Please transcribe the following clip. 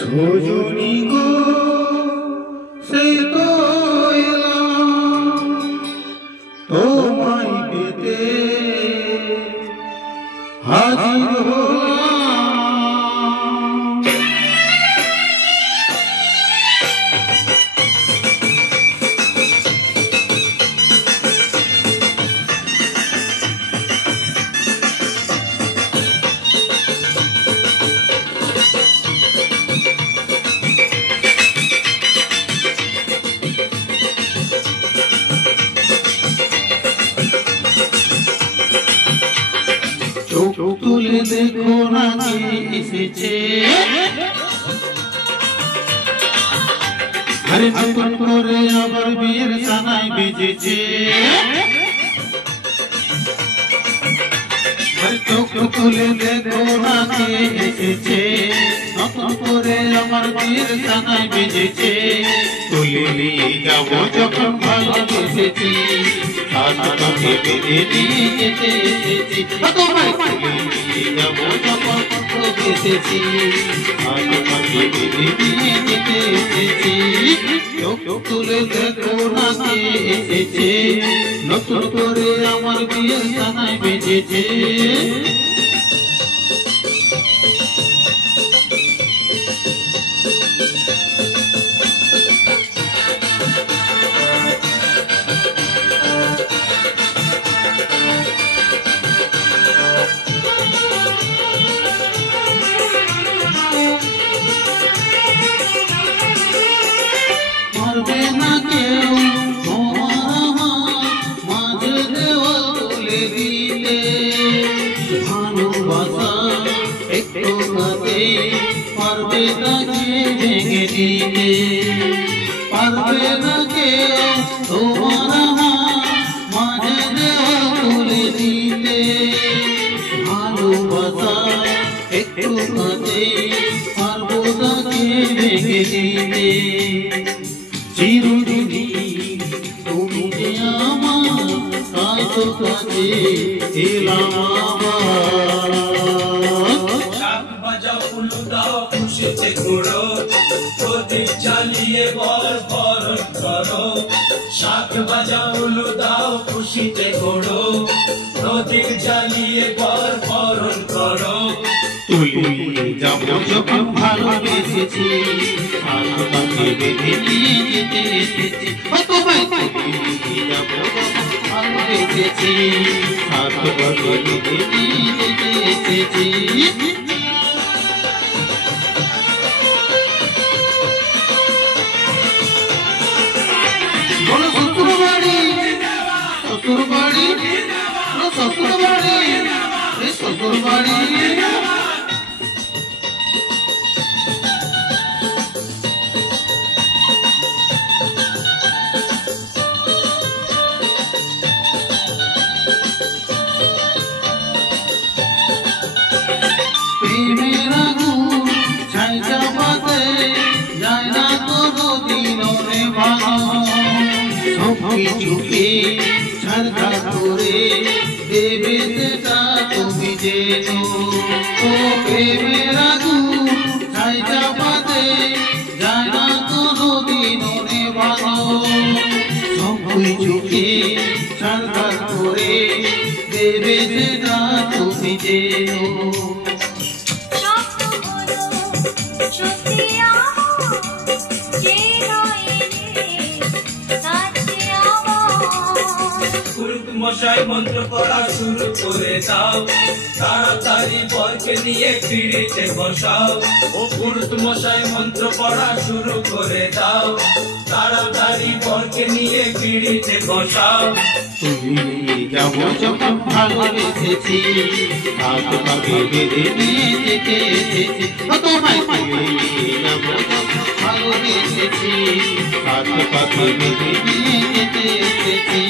সজনী গো সে তো এলাম তোমায় পেতে হাজির হলাম। চোখ তুলে দেখো না কে এসেছে, আরে নতুন করে আবার বিয়ের সানাই বেজেছে। চোখ তুলে দেখো না কে এসেছে, নতুন করে আমার বিয়ের সানাই বেজেছে। তুলে নিয়ে যাবো যখন ভালোবেসেছি, হাতটাকে বেঁধে নিয়ে যেতে এসেছি। তোমায় তুলে নিয়ে যাবো যখন ভালোবেসেছি, হাতটাকে বেঁধে নিয়ে যেতে এসেছি। চোখ তুলে দেখো না কে এসেছে, নতুন করে আমার বিয়ের সানাই বেজেছে। পারবে না কেউ তোমার আমার মাঝে দেওয়াল তুলে দিতে, ভালোবাসা একটু কাছে পারবে না কে ভেঙে দিতে। পারবে না কেউ তোমার আমার মাঝে দেওয়াল তুলে দিতে, ভালোবাসা একটু কাছে পারবো না কে ভেঙে দিতে। চিরদিনই তুমি যে আমার, তাই তো কাছে এলাম আবার। শাক বাজাও উলু দাও খুশিতে ঘোরো, প্রদীপ জ্বালিয়ে বর বরণ করো। শাক বাজাও উলু দাও খুশিতে ঘোরো, প্রদীপ জ্বালিয়ে বর বরণ করো। তুলে যাবো যখন ভালোবেসেছি, হাতটাকে বেঁধে নিয়ে যেতে এসেছি। তোমায় তুলে যাবো যখন ভালোবেসেছি, হাতটাকে বেঁধে নিয়ে যেতে এসেছি। বলো শ্বশুর বাড়ি, শ্বশুর বাড়ি, শ্বশুর বাড়ি, শ্বশুর বাড়ি। প্রেমের আগুন ছাই চাপাতে যায় না কোনোদিন রে ভাঙা, সবকিছুকে ছাড়খাড় করে দেবে সেটা তুমি জেনো। ও প্রেমের আগুন ছাই চাপাতে যায় না কোনোদিন রে ভাঙা, সবকিছুকে ছাড়খাড় করে দেবে সেটা তুমি জেনো। মশাই মন্ত্র পড়া শুরু করে দাও, তাড়াতাড়ি বরকে নিয়ে পিড়িতে বসাও। ও পুরুত মশাই মন্ত্র পড়া শুরু করে দাও, তাড়াতাড়ি বরকে নিয়ে পিড়িতে বসাও। তুলে যাবো যখন ভালোবেসেছি, হাতটাকে বেঁধে নিয়ে যেতে এসেছি। তোমায় তুলে যাবো যখন ভালোবেসেছি, হাতটাকে বেঁধে নিয়ে যেতে এসেছি।